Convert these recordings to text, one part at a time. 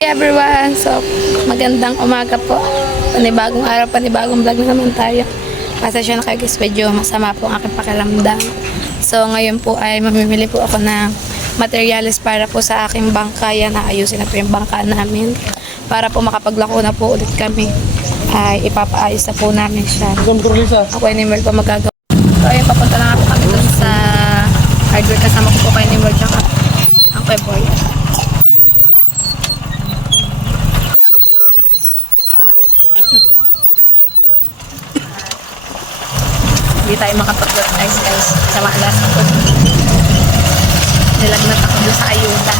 Hey everyone! So, magandang umaga po. Panibagong araw, panibagong vlog na naman tayo. Pasensya na kayo guys, medyo masama po ang aking pakiramdam. So, ngayon po ay mamimili po ako ng materyales para po sa aking bangka. Yan, naayusin na po yung bangka namin. Para po makapaglako na po ulit kami. Ay, ipapaayos na po namin siya. Ako ay Nimel po magagawa. So, ayun, papunta na nga po kami dun sa hardware. Kasama ko po kay Nimel tsaka ang kay Boy. Hindi tayo makapag-guys sa maalas ako. Nilagnat ako doon sa ayuda.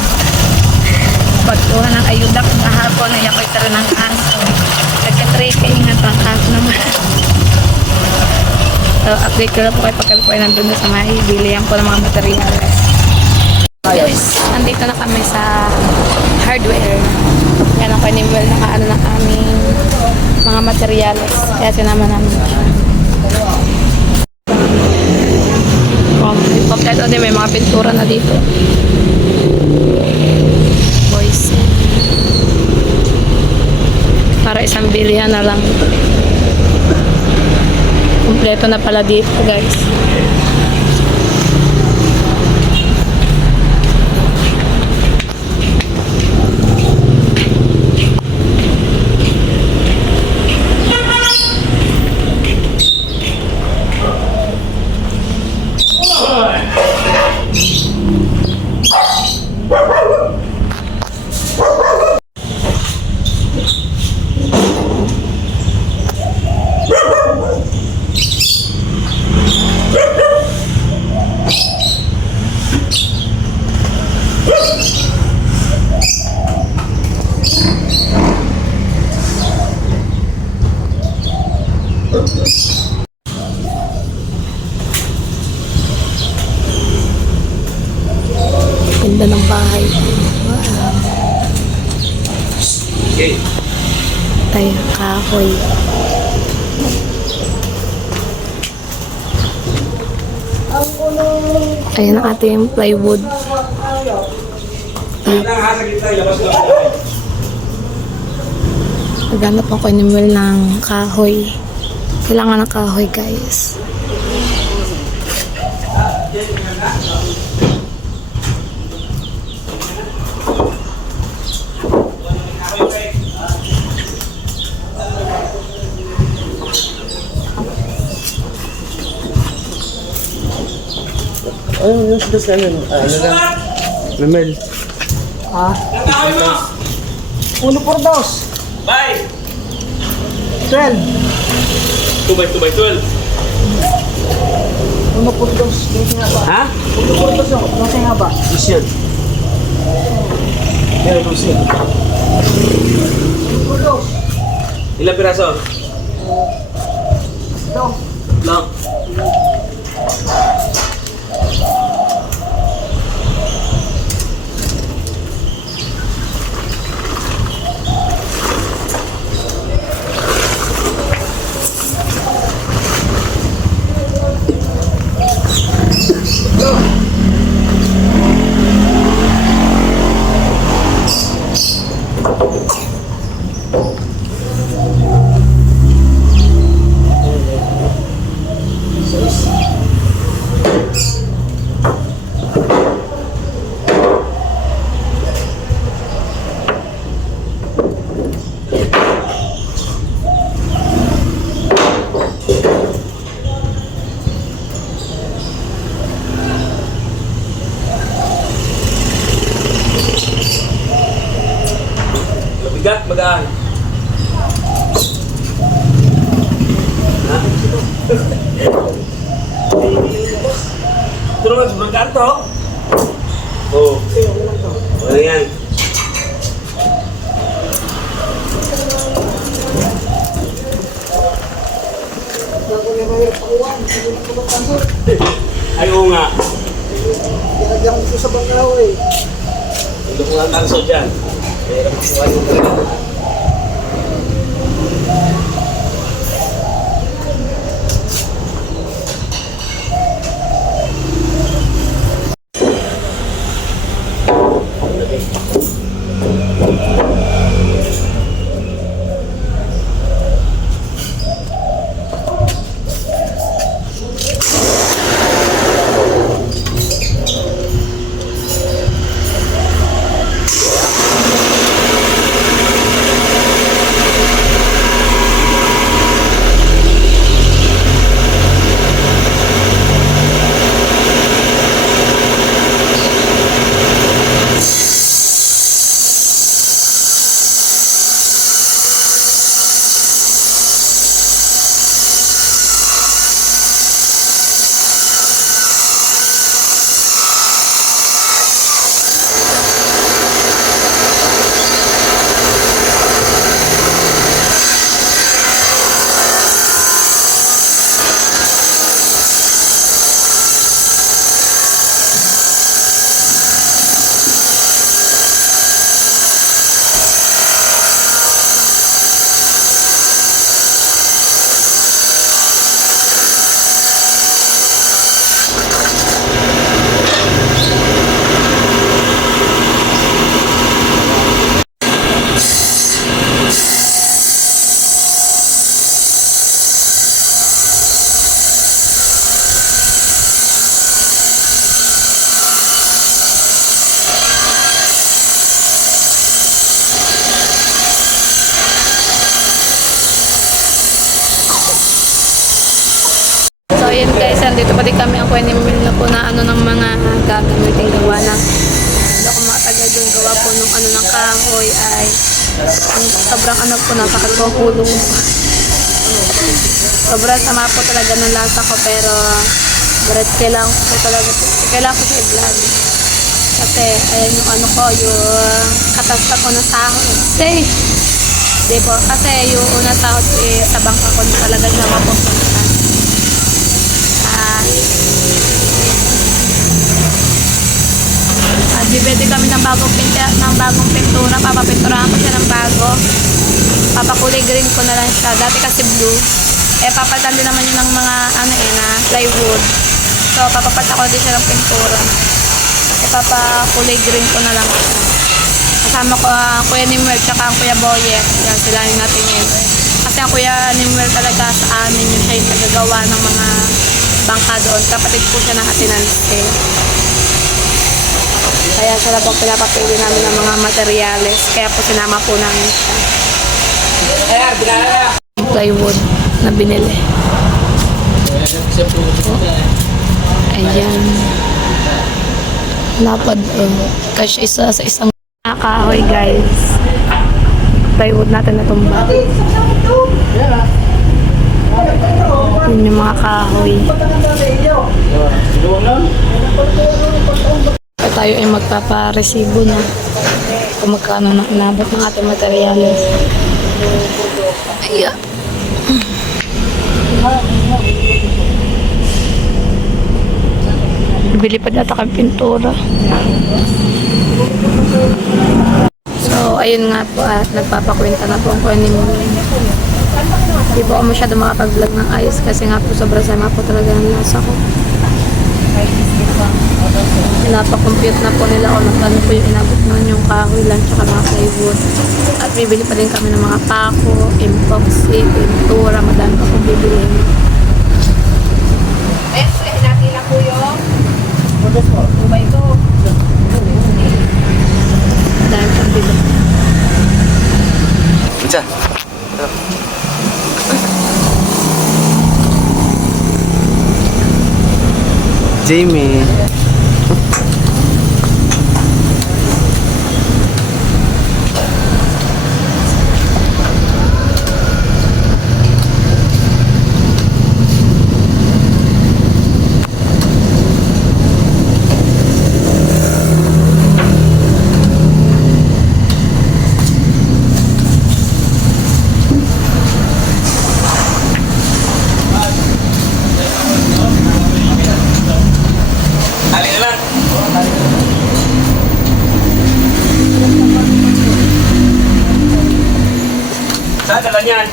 Pagkuha ng ayuda kung kahapon ay ako'y tara ng aso. Nagka-3K nga ito ang aso naman. So, update ko na po kayo pagkali po ay nandun sa may bilihan po ng mga materials. Guys, nandito na kami sa hardware. Yan ang kanimwell na kaano ng aming mga materials. Kaya sinama namin. Kompleto din, may mga pintura na dito. Boys. Para isang bilihan na lang. Kompleto na pala dito, guys. Ganda ng bahay. Wow. Tayo, kahoy. Ayan ang ating plywood. Naghanap ako inimil ng kahoy. Kailangan ng kahoy, guys. Yung sudas namin, ano lang? Memel. Nakakawin mo! 1 por 2. Bye! 12. 2x2x12. 1 por 2. 12 nga ba? Ha? 1 por 2 yung 12 nga ba? Lucian. Yan, Lucian. 1 por 2. Ilang piraso? Ito. Lang. Bigat, magaan. Ha? Ito naman, sobrang gaan to. Oo. Wala yan. Ay, oo nga. Nilagyan ko sa banglaw eh. Ito ko ang tanso dyan. Kaya makuha yung talaga. din kami ang kuya ni Mil na po na ano ng mga gagamitin gawa ng hindi ako makatagal doon gawa po nung ano ng kahoy ay ang sobrang ano po napakatong hulong. Sobrang sama po talaga ng lasa ko pero Brad, kailangan ko siya i-vlog. Kasi, ayan yung ano ko, yung katasta ko na sahod. Say! Di po, kasi yung una sahod ko sa bangka ko na talaga siya mapupunta. Bibili kami ng bagong pintura. Papapinturahan ko siya ng bago. Papakulay green ko na lang siya. Dati kasi blue. Papalitan din naman yun ng mga na plywood. So, papapalitan ko din siya ng pintura. Papakulay green ko na lang siya. Kasama ko ang kuya ni Mer tsaka ang kuya Boyet. Yan, sila yung natingin. Kasi ang kuya ni Mer talaga sa amin yun siya yung nagagawa ng mga bangka doon. Kapatid po siya ng Atinanse. Kaya sila po pinapapili namin ng mga materyales. Kaya po sinama po namin siya. Plywood na binili. Ayan. Lapad kasi isa sa isang kahoy guys. Plywood natin na tumba. Yun yung mga kahoy. Tayo ay magpaparesibo na kung magkano na inabot ng ating materyales. Ayan. Bili pa data kang pintura. So, ayun nga po at nagpapakwenta na po ang kuya ni Mimi. Hindi po ako masyado makapag-vlog ng ayos kasi nga po sobrang sama po talaga ng lasa ko. Pinapakompute na po nila kung ano po yung inabot na yung kahoy lang tsaka mga plywood. At bibili pa din kami ng mga pako, epoxy, pintura, madami pa kong bibili. Hinati lang po yung umay ko. Madami pang bibili. Isa. Jamie. Alin na lang. Saan dala niyan?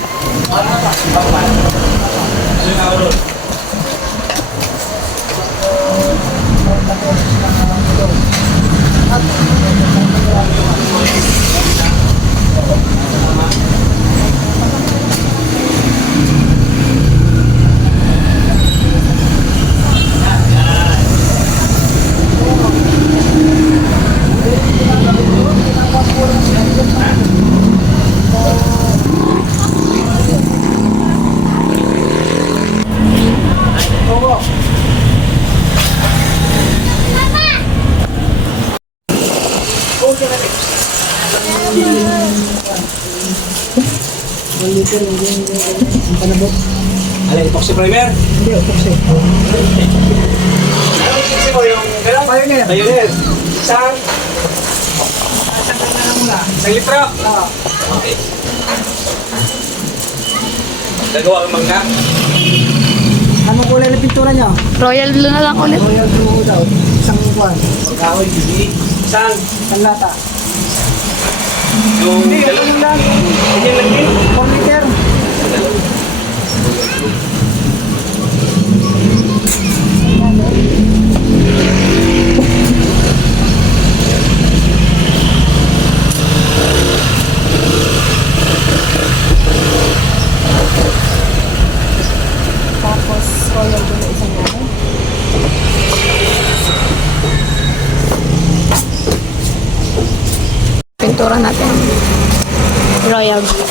Alin, epoxy primer? Hindi, epoxy. Epoxy mo yung gano'n? Pioneer. Pioneer. Isang? Isang litro? Okay. Gagawa kang mangga? Anong kulay na pintura niyo? Royal blue na lang ulit. Royal blue daw. Isang buwan. Kahoy, bibi. Isang? Isang lata. Yung Hindi, dalawa? ano lang. Ganyan lang din? 4 liter. Tapos, royal doon na isang natin. Pintura natin. Royal blue.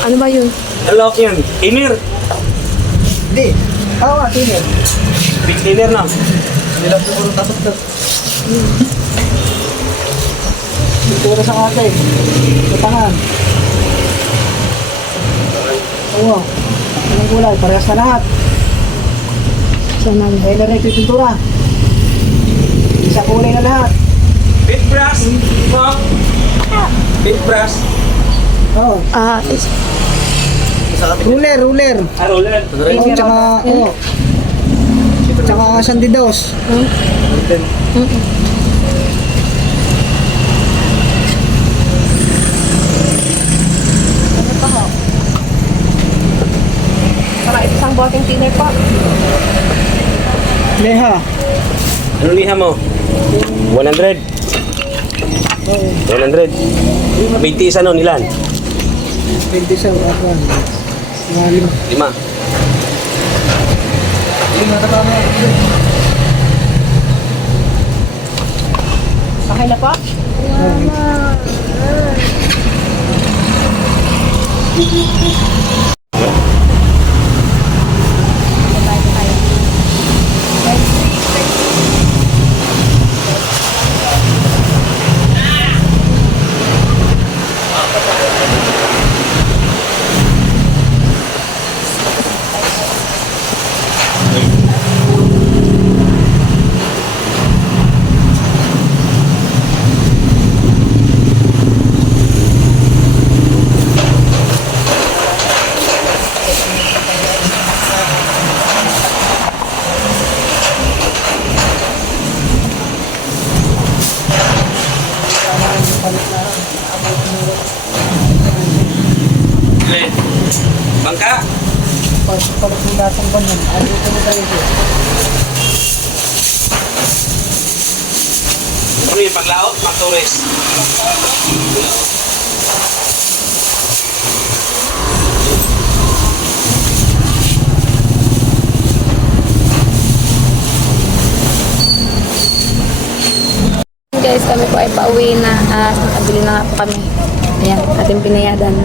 Ano ba yun? Alok yan. Inir. Hindi. Oo nga, tiner. Big dinner na. Nilang siguro tasok to. Pintura sa kate. Tutangan. Oo. Anong kulay? Parehas na lahat. Sana Kaya na rin ito yung pintura. Isa kulay na lahat. Big brass. No? Big brass. Oo. Ruler. Roller. Oo, tsaka, oo. Tsaka sandidos. Saka isang boteng thinner po. Leha. Ano liha mo? 100. 100. 20 isa no nilan? 20 sa ako. Mga 5. lima na tama. Okay na po? Bangka. Pag pinatang ba nun? Ano ito na tayo ito? Ano yung paglaot? Pagtures. guys, kami po ay pauwi na. Nakabili na nga po kami. Ayan, ating pinayadan.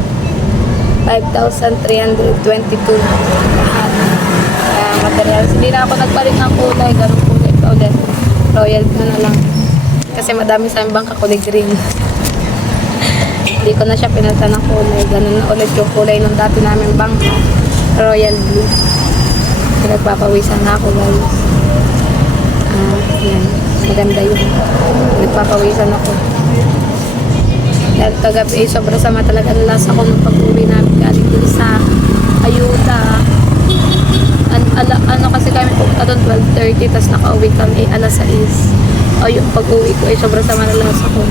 5,322 lahat. Materials. Hindi na ako nagpalit ng kulay. Ganun kulay pa ulit. Royal blue na lang. Kasi madami sa bangka kulay green. Hindi ko na siya pinalitan ng kulay. Ganun na ulit yung kulay ng dati namin bangka. Royal blue. Nagpapawisan na ako guys. Yan. Maganda yun. Nagpapawisan ako. Dahil kagabi sobra sama talaga ang lasa ko nung pag-uwi namin galing din sa ayuda. Ano kasi kami pumunta doon 12:30 tapos nakauwi kami alas 6. O yung pag-uwi ko ay sobra sama ng lasa ko.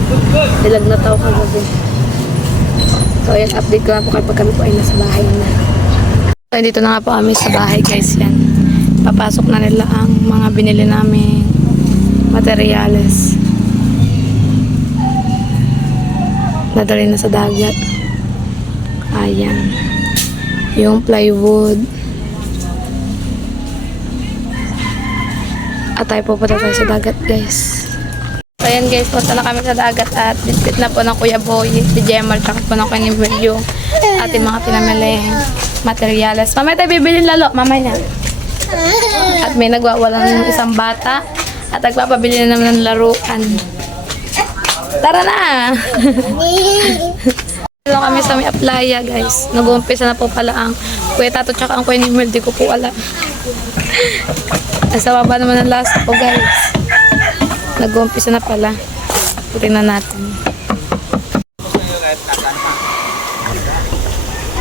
Nilagnat ako kagabi. So yan, update ko nga po kapag kami po ay nasa bahay na. So dito na nga po kami sa bahay guys yan. Papasok na nila ang mga binili namin materyales. Nadali na sa dagat. Ayan. Yung plywood. At tayo pupunta tayo sa dagat, guys. So, ayan guys, punta na kami sa dagat at bitbit na po ng Kuya Boy, si Jemal, tsaka po ng Kuya Nimel yung ating mga pinamili materyales. Mamaya tayo bibili lalo, mamaya. At may nagwawalan ng isang bata at nagpapabili na naman ng laruan. Tara na! Dito kami sa may playa, guys. Nag-uumpisa na po pala ang Kuya Tato tsaka ang Kuya Nimel. Di ko po alam. Nasa baba naman ang lasa ko, guys. Nag-uumpisa na pala. Tingnan natin.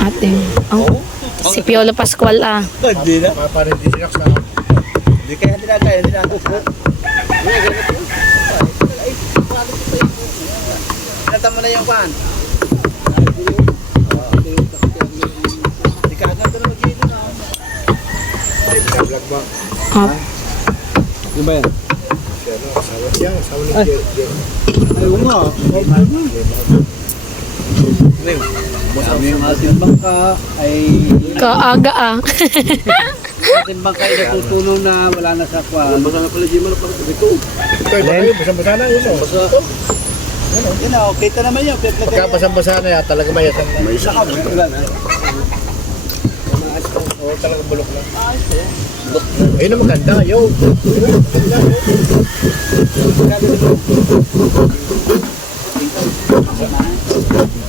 Ating. Oh, si Piolo Pascual ah. Hindi na. Parang hindi sila sa... Hindi kaya nila kaya nila. Pinata mo na yung pan. Hindi ka agad na mag-iino na. Vlog ba? Oh. Yung ba yan? Asawa ni Jerry. Ayaw nga. Masami yung ating bangka ay... Kaaga ah. Ating bangka ay natutunaw na wala na sa kwan. Basa na pala Jimmy na pala ito. Ito iba kayo, basa-basa na yun. Basa. Yun o, kita naman yun. Pagka basa-basa na yan, talaga may isang... May isang. Oo, talagang bulok lang. Ayun ang maganda, yo.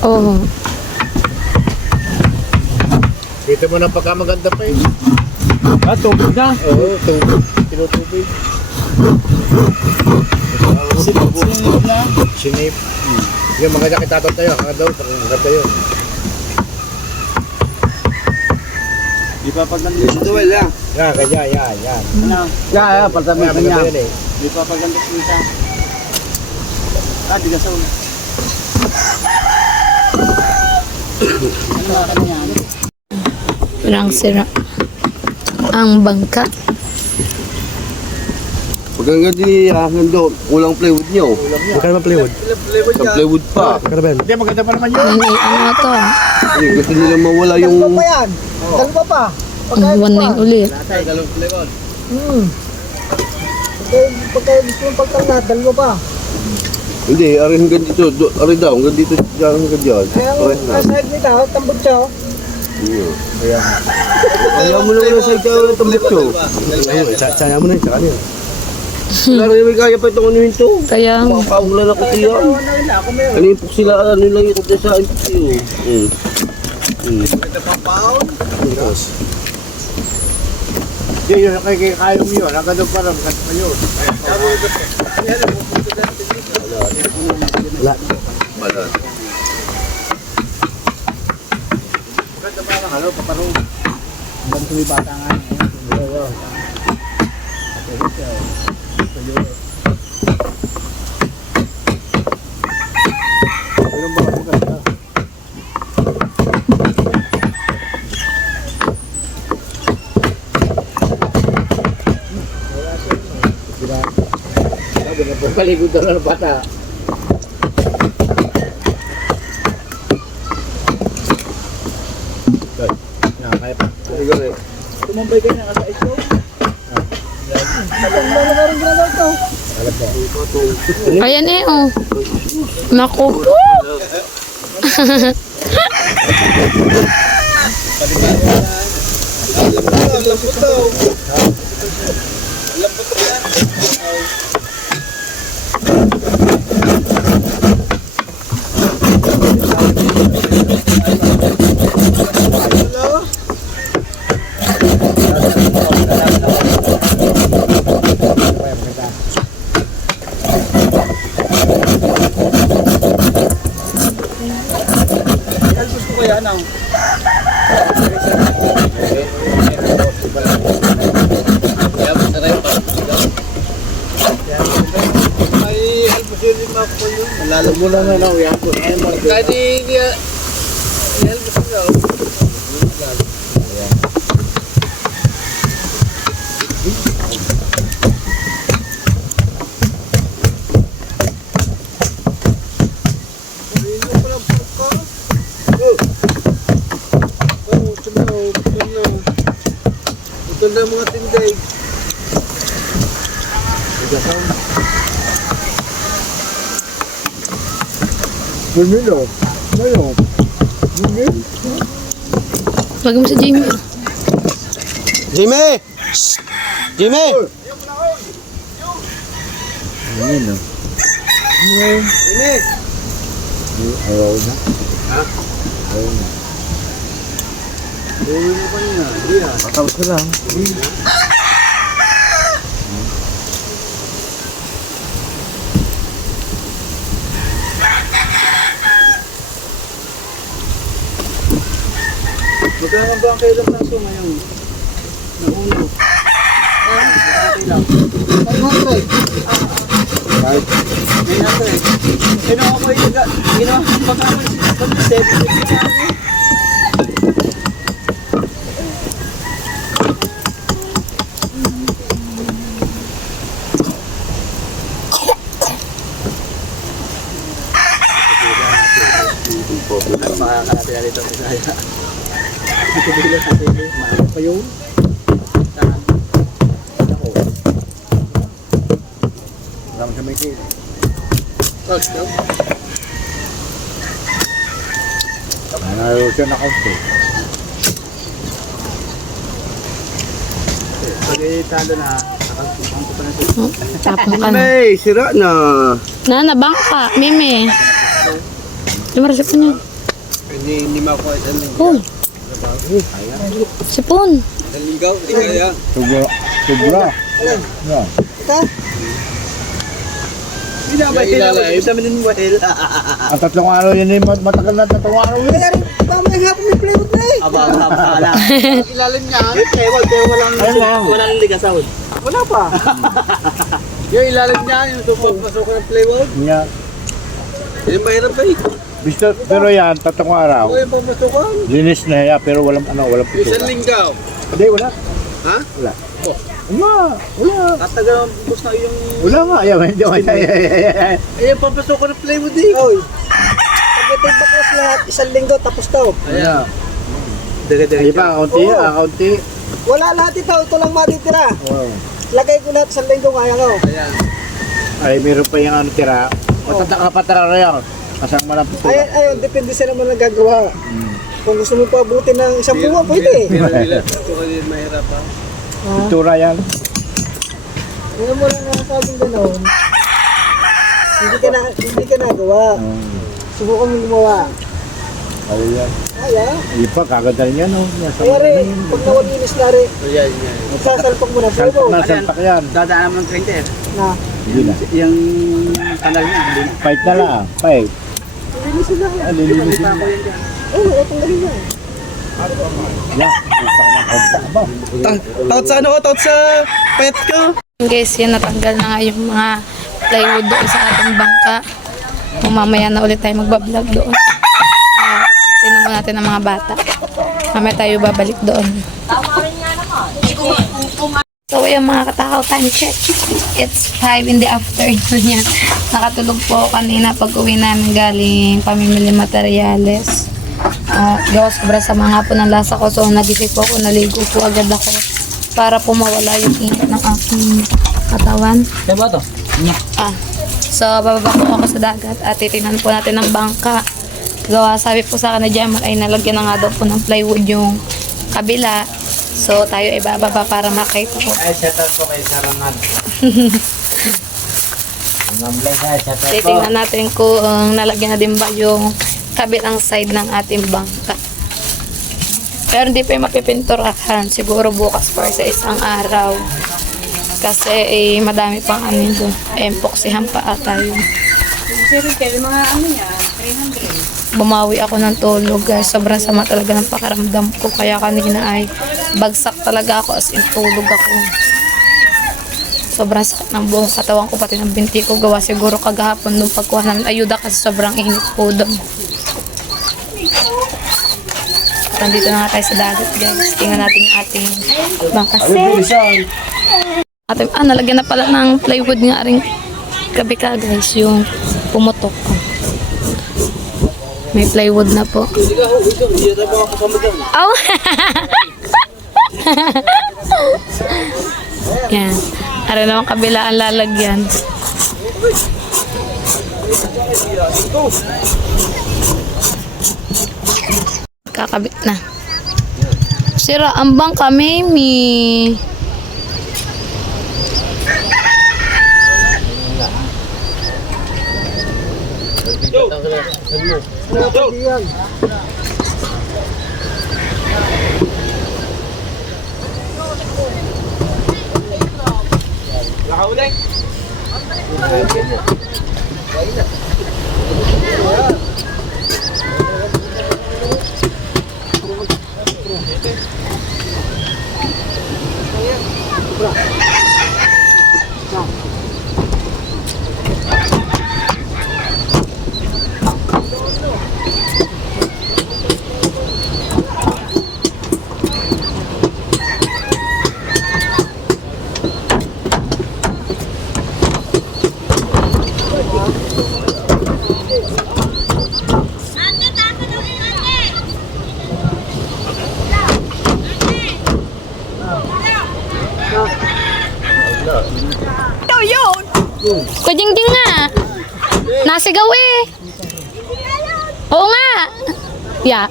Oo. Dito mo na pagka maganda pa eh. Tubig na? Oo, tubig. Tinutubig. Sinip na? Sinip. Yung maganda kitatot tayo, hanggang daw, maganda yun. Di pa paganda sa duwel, ya. Yan, kaya, yan. Ano? Ya, paltamin Maganda niya. yun eh. Di pa paganda sa isa. Di ka sa una. Ano niya? Walang sira. Ang bangka. Pag hanggang di hanggang kulang plywood niyo. Magkano ba plywood? Sa plywood pa. Magkano ba? Hindi, maganda pa naman yun. Ano to? Hindi, gusto nila mawala yung... Dalawa pa yan. Dalawa pa. Ang 1.9 ulit. Dalawang plywood. Pagka gusto mong pagkanglat, dalawa pa. Hindi, ari hanggang dito. Ari daw, hanggang dito. Hanggang dyan. Pares na. Side nito, tambot siya. Ayaw mo naman sa ikaw ng tambok ko. Saya mo na yun, sa kanila. Wala rin may kaya pa itong ano yun to. Kaya, Paulan ako siya. Ano yung sila, ano lang yung sa akin siya. Hindi, yun, kaya mo yun. Hanggang doon pa rin, maganda pa yun. Wala. Maganda pa lang, ano, paparong. Hanggang may bata nga. Paligod daw ng bata. Kaya pa. Tumambay ka na sa iso. ayan eh, oh. Naku. Gusto ko yan, ang. May albusin din mga po yun. Alam mo lang na, yan po. Kahit niya, albusin daw. Ito na mga tinday. Bumilo. Ngayon. Bumilo. Lagay mo sa Jamie. Jimmy! Jimmy! Bumilo. Jimmy! Ayaw na. Ayaw na. Matapos ko lang. Magkano ba ang kailang kaso ngayon? Nauno. Kailang? 500. 900. Kaya ako yung ginawa pagkakas 750. Makakalabi na dito sa kaya. Ito bila sa tele. Maano pa yun? Saan? Ako. Lang sa may kilo. Tapos daw. Nanalo siya na kaunti. Eh, talo na. Nakakapang ko pa na ito. Tapos ka na. May, sira na. Bangka, Mimi. Lumarasip ko niya. Hindi makuha isang Uy. Sipon. linggaw. Hindi kaya. Sobra. Yan. Hindi na, may Ilalim. Sabi din mo, Ang 3 araw yun eh, matagal na 3 araw yun. Mamaya nga po may plywood na eh. Aba, ala. Ilalim niya. Pero Ayun lang. walang ligasawad. Wala pa. Yung ilalim niya, yung pagpasok ng plywood. Yan. Yung mahirap ba eh. Pero yan, 3 araw. O yung pagpasokan. Linis na yan, pero walang walang Yung isang putura. linggaw. Hindi, wala. Ha? Wala. Wala. Tatagal ang bus na yung... Wala nga. Hindi. Ay, yung pagpasokan ng plywood eh. Oy. Pag ito'y baklas lahat, isang linggo tapos to. Ayan. Di ba, kaunti. Wala lahat ito, ito lang matitira. Oh. Lagay ko lahat isang linggo, kaya ko. Ayan. Ay, meron pa yung tira. Matataka yan. Kasang malang putura. Ayun, depende sa naman ang gagawa. Kung gusto mo pa abutin ng isang buwan, pwede. Pero nila, ito kasi mahirap ha. Putura yan. Ano mo lang nasabing gano'n, hindi ka nagawa. Subukan mo gumawa. Ayun yan. Kaya, Hindi pa, kaganda rin yan. Oh. kaya rin, pag nawalinis na rin, Ayan, yan. magsasalpak mo na Salpak plywood. na, salpak yan. Dadaan naman ng 20 eh. Na, Hindi na. Yung kanal niya, hindi na. Fight na lang. Fight. linisin na yan. Lilinis na. Oo, tanggalin yan. Yan. Gusto ko ng konta ba? Taot sa ano ko? Taot sa pet ko? Guys, yan natanggal na nga yung mga plywood doon sa ating bangka. Mamaya na ulit tayo magbablog doon. Tingnan mo natin ang mga bata. Mamaya tayo babalik doon. So, yung mga katakaw, time check. It's 5 in the afternoon yan. Nakatulog po kanina pag uwi namin galing pamimili materyales. Gawa sobra sa mga po ng lasa ko. So, nagising po ako, naligo po agad ako para po mawala yung init ng aking katawan. Diba to? So, bababa po ako sa dagat at titingnan po natin ang bangka. Gawa, sabi po sa akin na Gemma ay nalagyan na nga daw po ng plywood yung kabila. So, tayo ay bababa para makita po. Ay, shout out po kay Sarangan. Namblay ka, shout out po. Titingnan natin kung nalagyan na din ba yung kabilang side ng ating bangka. Pero hindi pa yung mapipinturahan. Siguro bukas pa sa isang araw. Kasi madami pang ano doon. Epoxyhan pa ata yun. Bumawi ako ng tulog guys. Sobrang sama talaga ng pakaramdam ko. Kaya kanina ay bagsak talaga ako as in tulog ako. Sobrang sakit ng buong katawan ko pati ng binti ko. Gawa siguro kagahapon nung pagkuha namin ayuda kasi sobrang init po doon. Nandito na nga tayo sa dagat guys. Tingnan natin yung ating bangkase. Nalagyan na pala ng plywood nga rin gabi ka guys. Yung pumutok. May plywood na po. Hindi ka ho, ito. Hindi na tayo kasama dyan. Oh! Yan. Ara naman kabila ang lalagyan. Kakabit na. Sira ang bangka, Mimi. Nakauling. Ito yun! Kujing-jing nga! Nasigaw eh! Oo nga! Yeah.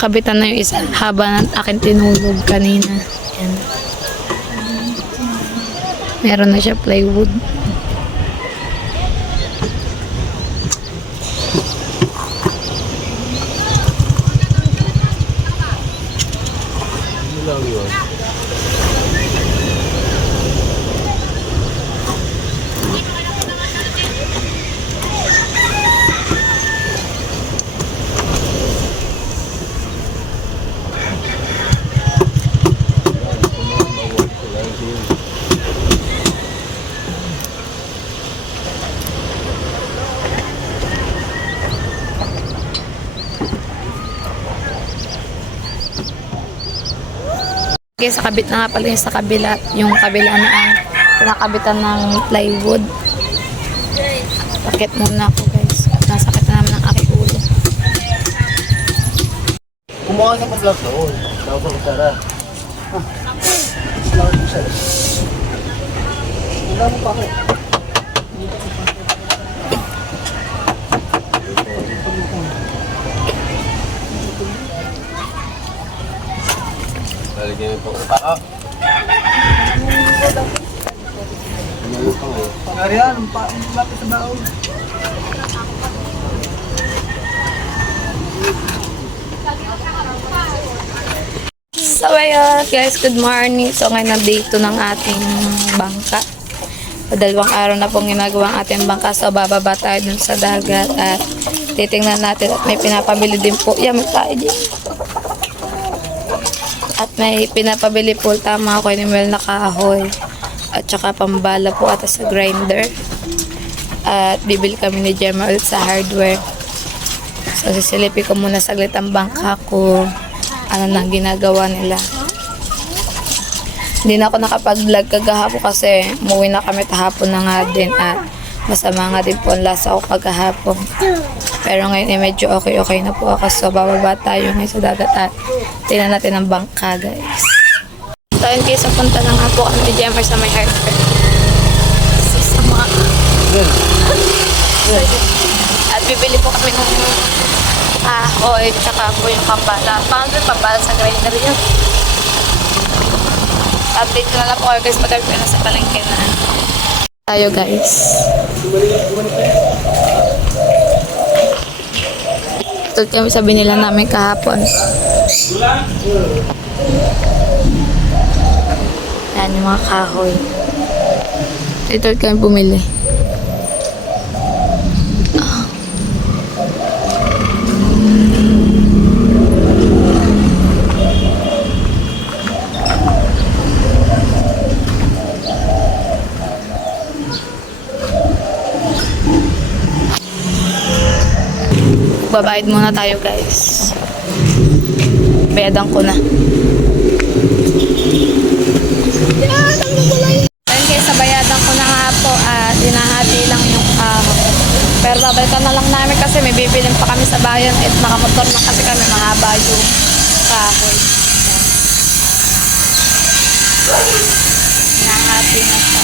Kabitan na yung isa haba ng akin tinulog kanina. Yan. Meron na siya plywood. Okay, sa kabit na nga pala yung sa kabila, yung kabila na ang pinakabitan ng plywood. Pakit muna ako guys. Nasakit na naman ang aking ulo. Kumuha ka pa-vlog doon. Tawag ko Sarah. Tawag ko Sarah. Wala mo pa ako. Lalagyan mo po ang paa. Pangarihan, lapit sa baon. So ayun guys, good morning. So ngayon na day 2 ng ating bangka. Dalawang araw na pong ginagawa ang ating bangka. So bababa tayo dun sa dagat at titingnan natin at may pinapabili din po. Yan, may tayo din. At may pinapabili po tama ako ni Mel na kahoy. At saka pambala po at sa grinder. At bibili kami ni Gemma ulit sa hardware. So sisilipin ko muna saglit ang bangka ko. Ano nang ginagawa nila. Hindi na ako nakapag-vlog kagahapon kasi umuwi na kami kahapon na nga din at masama nga din po ang lasa ko kagahapon. Pero ngayon medyo okay na po ako. So bababa tayo ngayon sa dagat at tingnan natin ang bangka guys. So in case punta na nga po kami ni Gemma sa may hardware. So sa mga at bibili po kami ng kahoy, tsaka po yung pambala. Paano yung pambala sa grinder yun? Update ko na lang po kayo guys pag na sa palengke na. Tayo guys. Ito kami sa binila namin kahapon. Yan yung mga kahoy. Ito kami bumili. Babayad muna tayo guys. Bayadan ko na. Ayun guys, sa bayadan ko na nga po at hinahati lang yung pero babalikan na lang namin kasi may bibilin pa kami sa bayan at nakamotor na kasi kami, mahaba yung kahoy. Hinahati na siya.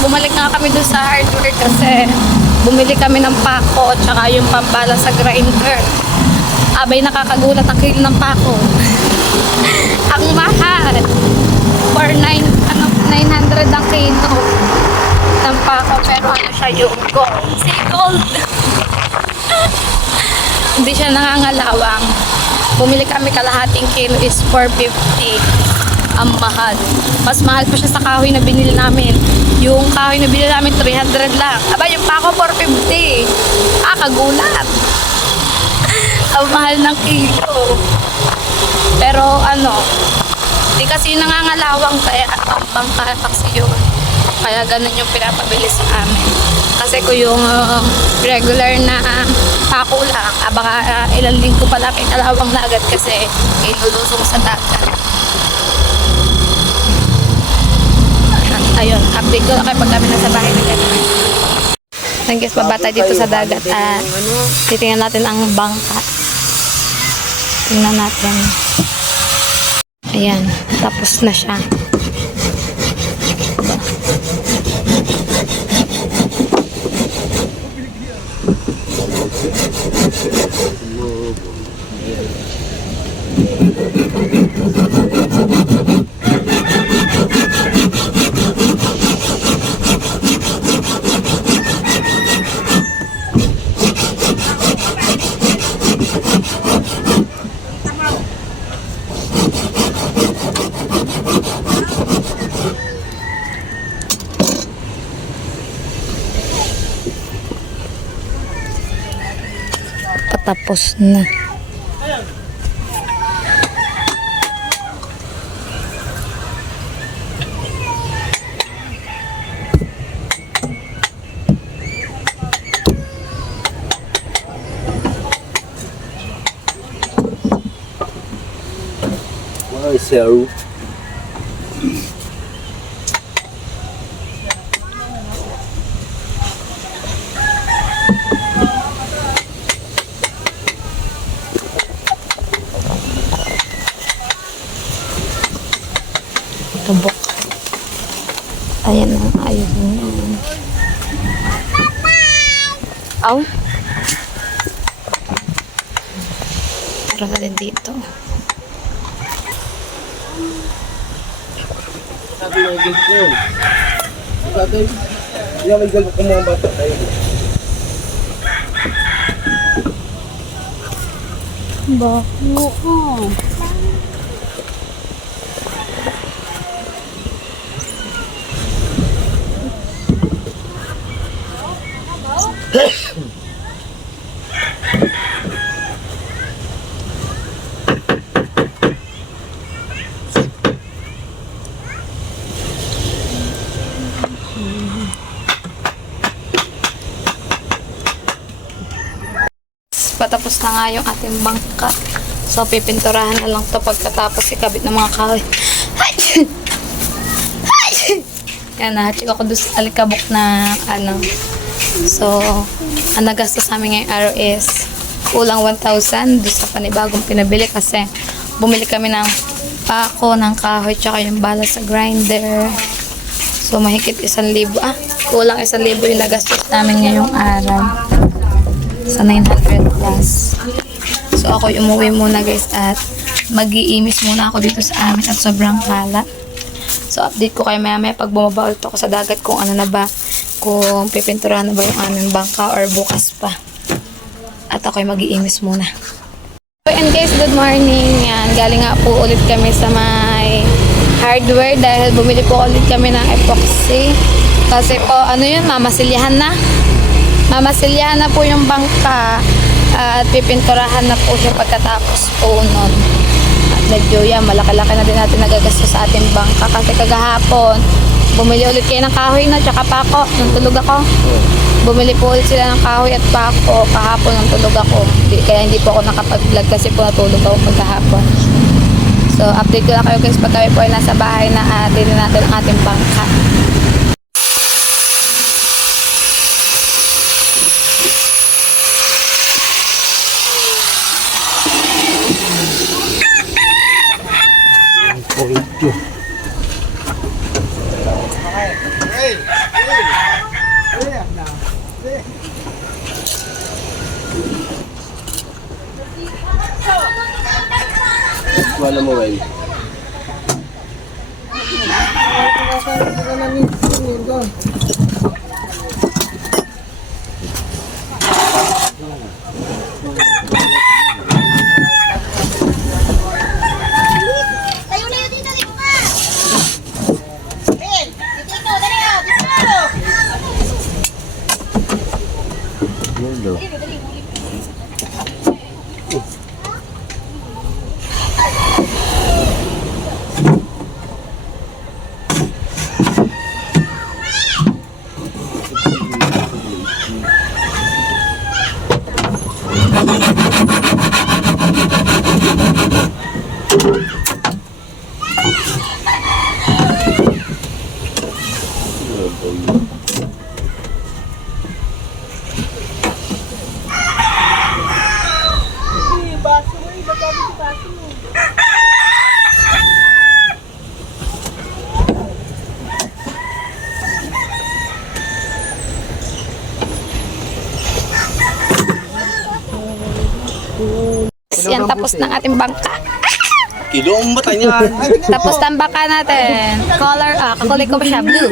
Bumalik nga kami dun sa hardware kasi bumili kami ng pako at saka yung pambala sa grinder. Abay, nakakagulat ang kilo ng pako. Ang mahal. For 900 ang kilo ng pako. Pero ano siya yung gold. See, gold. Hindi siya nangangalawang. Bumili kami kalahating kilo is 450. ang mahal. Mas mahal pa siya sa kahoy na binili namin. Yung kahoy na binili namin 300 lang. Aba, yung pako 450. Kagulat. Ang mahal ng kilo. Pero di kasi nangangalawang kaya ang bangka kasi yun. Kaya ganun yung pinapabili sa amin. Kasi kung yung regular na pako lang, baka ilang linggo pala kinalawang na agad kasi ilulusong sa dagat. Ayun, update ko lang kayo pag kami nasa bahay na ganun. Guys, babata dito sa dagat at titingnan natin ang bangka. Tingnan natin. Ayan, tapos na siya. Patapos na. Ay, sir. Tubok. Ayan ang ayos niya. Aw. Tara na din dito. Sabi ng guys yun. Sabi, hindi may galbok ng mga bata tayo. Patapos na nga yung ating bangka. So, pipinturahan na lang to pagkatapos ikabit ng mga kahoy. Hay! Hay! Yan, nahatchik ako doon sa alikabok na So, ang nagastos sa amin ngayong araw is kulang 1,000 doon sa panibagong pinabili kasi bumili kami ng pako, ng kahoy, tsaka yung bala sa grinder. So, mahigit 1,000. Kulang 1,000 yung nagastos namin ngayong araw. Sa 900 plus. So, ako umuwi muna guys at mag-iimis muna ako dito sa amin at sobrang kalat. So, update ko kayo maya pag bumaba ulit ako sa dagat kung ano na ba, kung pipinturahan na ba yung aming bangka or bukas pa. At ako'y mag-iimis muna. So, and guys, good morning. Yan, galing nga po ulit kami sa may hardware dahil bumili po ulit kami ng epoxy. Kasi po, mamasilyahan na. Mamasilyahan na po yung bangka at pipinturahan na po siya pagkatapos po nun. At medyo malaki-laki na din natin nagagastos sa ating bangka kasi kagahapon bumili ulit kayo ng kahoy na tsaka pako nung tulog ako. Bumili po ulit sila ng kahoy at pako kahapon nung tulog ako. Kaya hindi po ako nakapag-vlog kasi po natulog ako pagkahapon. So update ko lang kayo guys pag kami po ay nasa bahay na atin natin ang ating bangka. Wala mo, Wen. Yan, tapos ng ating bangka. Kilo ang mata niya. Tapos ng bangka natin. Color, kakulay ko pa siya. Blue.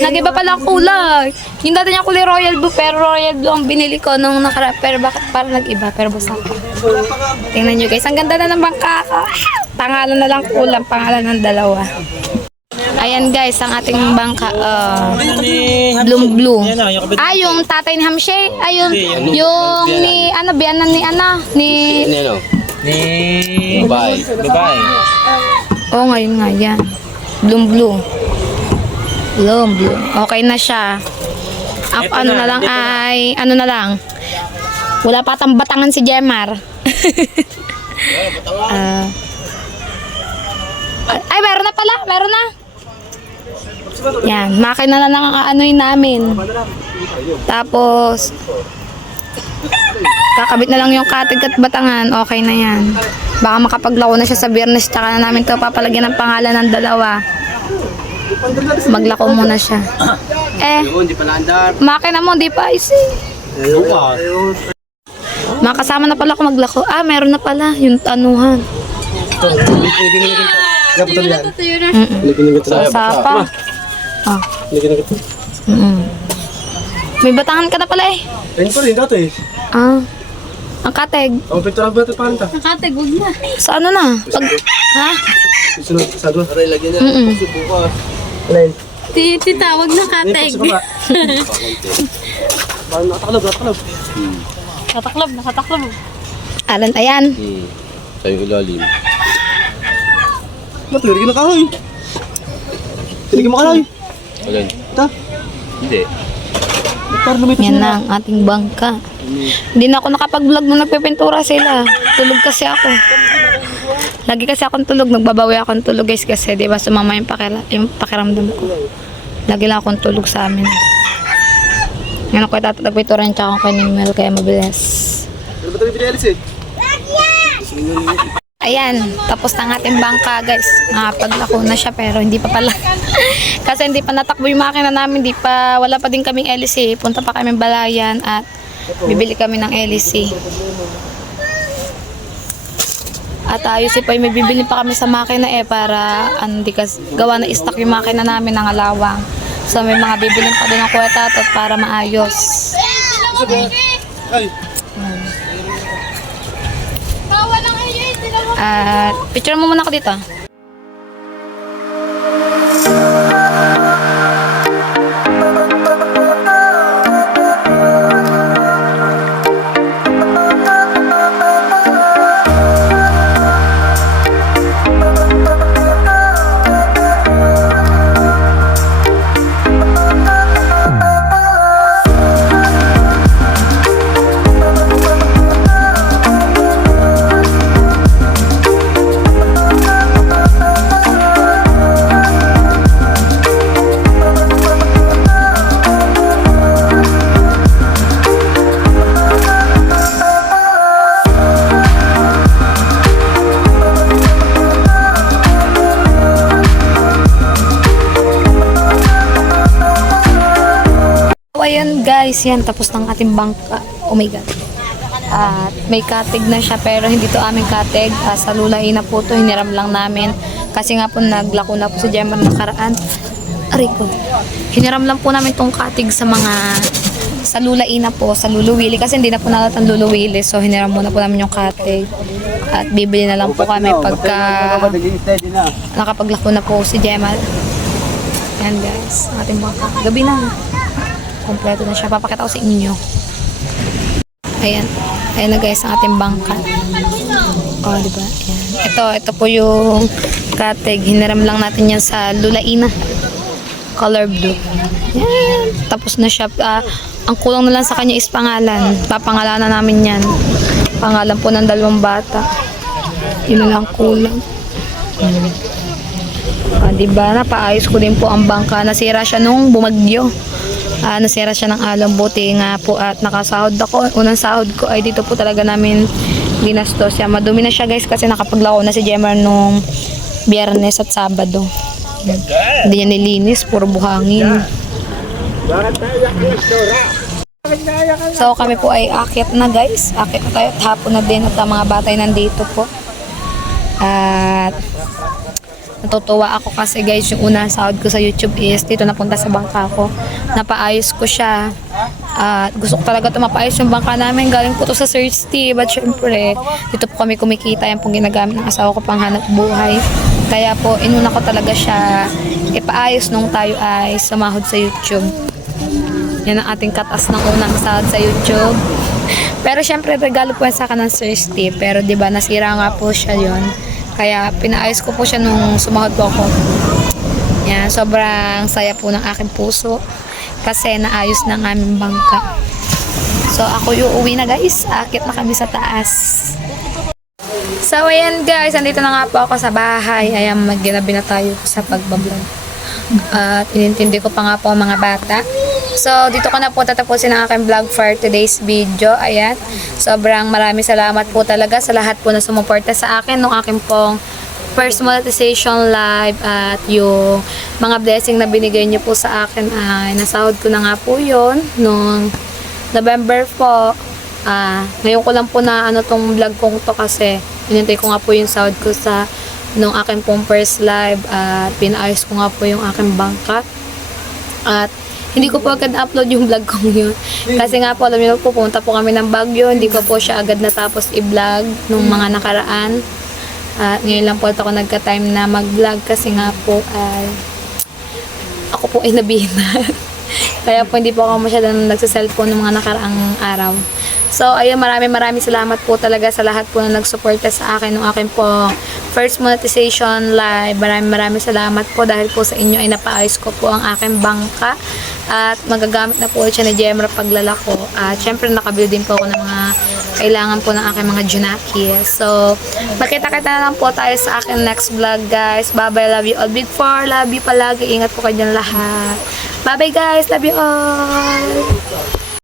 Nag-iba pala ang kulay. Yung dati niya kulay royal blue, pero royal blue ang binili ko nung nakarap. Pero bakit parang nag-iba? Pero basta ko. Tingnan nyo guys, ang ganda na ng bangka ko. Pangalan na lang kulang, pangalan ng dalawa. Ayan guys, ang ating bangka. Blue. Yung tatay ni Hamshay. Yung ni, biyanan ni, ni Dubai. Oo, ngayon nga, yan. Blue. Okay na siya. Ano na lang. Wala pa tang batangan si Jemar. Ay, meron na. Yan, makina na lang ang aanoy namin. Tapos, kakabit na lang yung katig at batangan. Okay na yan. Baka makapaglako na siya sa biyernes. Tsaka na namin ito papalagyan ng pangalan ng dalawa. Maglako muna siya. Makina mo, di pa ayos eh. Makasama na pala ako maglako. Meron na pala yung tanuhan. Sapa. May batangan ka na pala eh. Ayun pa rin dati. Ang kateg. Ang pintura ba ito pa rin ta? Ang kateg, huwag na. Sa ano na? Ha? Sunod sa doon. Aray, lagyan na. Kasi bukas. Alin? Titawag na kateg. Parang nakataklob. Nakataklob. Alan, ayan. Sa yung ilalim. Matulog na kahoy. Tinig mo kahoy. Alin? Ta? Hindi. Parang lumipis Yan na ang ating bangka. Hindi na ako nakapag-vlog nung nagpipintura sila. Tulog kasi ako. Lagi kasi akong tulog. Nagbabawi akong tulog guys kasi di ba sumama yung pakiramdam ko. Lagi lang akong tulog sa amin. Yan ako nagpipintura niya tsaka ako ni Mel kaya mabilis. Ano ba ito pinalis eh? Ayan, tapos na ang ating bangka guys. Paglako na siya pero hindi pa pala. Kasi hindi pa natakbo yung makina namin. Wala pa din kaming LC. Punta pa kami Balayan at bibili kami ng LC. At ayos pa may bibili pa kami sa makina para hindi kasi gawa na stock yung makina namin ng alawang. So may mga bibili pa din ng kuwetatot para maayos. Picture mo muna ako dito. Ayan guys, yan tapos ng ating bangka. Oh my god. At may katig na siya pero hindi to aming katig. Sa lulain na po to, hiniram lang namin. Kasi nga po naglako na po si Gemma nakaraan. Aray ko. Hiniram lang po namin tong katig sa lulain na po, sa luluwili. Kasi hindi na po nalatang luluwili. So hiniram muna po namin yung katig. At bibili na lang po kami pagka nakapaglako na po si Gemma. Yan guys, ang ating bangka. Gabi na. Kompleto na siya. Papakita ko sa inyo. Ayan. Ayan na guys ang ating bangka. Diba? Ayan. Ito po yung katig. Hiniram lang natin yan sa lulaina. Color blue. Ayan. Tapos na siya. Ang kulang na lang sa kanya is pangalan. Papangalanan namin yan. Pangalan po ng dalawang bata. Yun na lang kulang. Diba, napaayos ko din po ang bangka. Nasira siya nung bumagyo. Nasira siya ng alon. Buti nga po at nakasahod ako. Unang sahod ko ay dito po talaga namin ginastos siya. Madumi na siya guys kasi nakapaglako na si Jemar nung Biyernes at Sabado. Hindi niya nilinis, puro buhangin. So kami po ay akyat na guys. Akyat na tayo at hapon na din at ang mga batay nandito po. At natutuwa ako kasi guys yung unang sahod ko sa YouTube is dito napunta sa bangka ko. Napaayos ko siya. At gusto ko talaga ito mapaayos yung bangka namin. Galing po to sa Search Tea. But syempre, dito po kami kumikita. Yan pong ginagamit ng asawa ko pang hanap buhay. Kaya po, inuna ko talaga siya ipaayos nung tayo ay sumahod sa YouTube. Yan ang ating katas ng unang sahod sa YouTube. Pero syempre, regalo po yan sa akin ng Search Tea. Pero diba, nasira nga po siya yon. Kaya pinaayos ko po siya nung sumahod po ako. Yan, sobrang saya po ng aking puso. Kasi naayos ng aming bangka. So ako uuwi na guys. Akit na kami sa taas. So ayan guys, andito na nga po ako sa bahay. Ayan, magginabi na tayo sa pagbablog. At inintindi ko pa nga po ang mga bata. So dito ko na po tatapusin ang aking vlog for today's video. Ayan, sobrang maraming salamat po talaga sa lahat po na sumuporta sa akin nung aking pong first monetization live. At yung mga blessing na binigay niyo po sa akin ay nasahod ko na nga po yun nung November po. Ngayon ko lang po na tong vlog kong to kasi inintay ko nga po yung sahod ko sa nung aking pong first live at pinaayos ko nga po yung aking bangka. At hindi ko po agad upload yung vlog kong yun. Kasi nga po, alam niyo po, pumunta po kami ng Baguio. Hindi ko po siya agad natapos i-vlog nung mga nakaraan. At ngayon lang po ako nagka-time na mag-vlog kasi nga po ay ako po ay nabihina. Kaya po hindi po ako masyadong nagsa-cellphone ng mga nakaraang araw. So, ayun, maraming salamat po talaga sa lahat po na nagsuporta sa akin nung akin po first monetization live. Maraming salamat po dahil po sa inyo ay napaayos ko po ang aking bangka. At magagamit na po siya ni Jemra paglalako. At syempre nakabili din po ako ng mga kailangan po ng aking mga junaki. So, makita-kita na lang po tayo sa aking next vlog guys. Bye-bye, love you all. Big 4, love you palagi. Ingat po kayo dyan lahat. Bye-bye guys, love you all.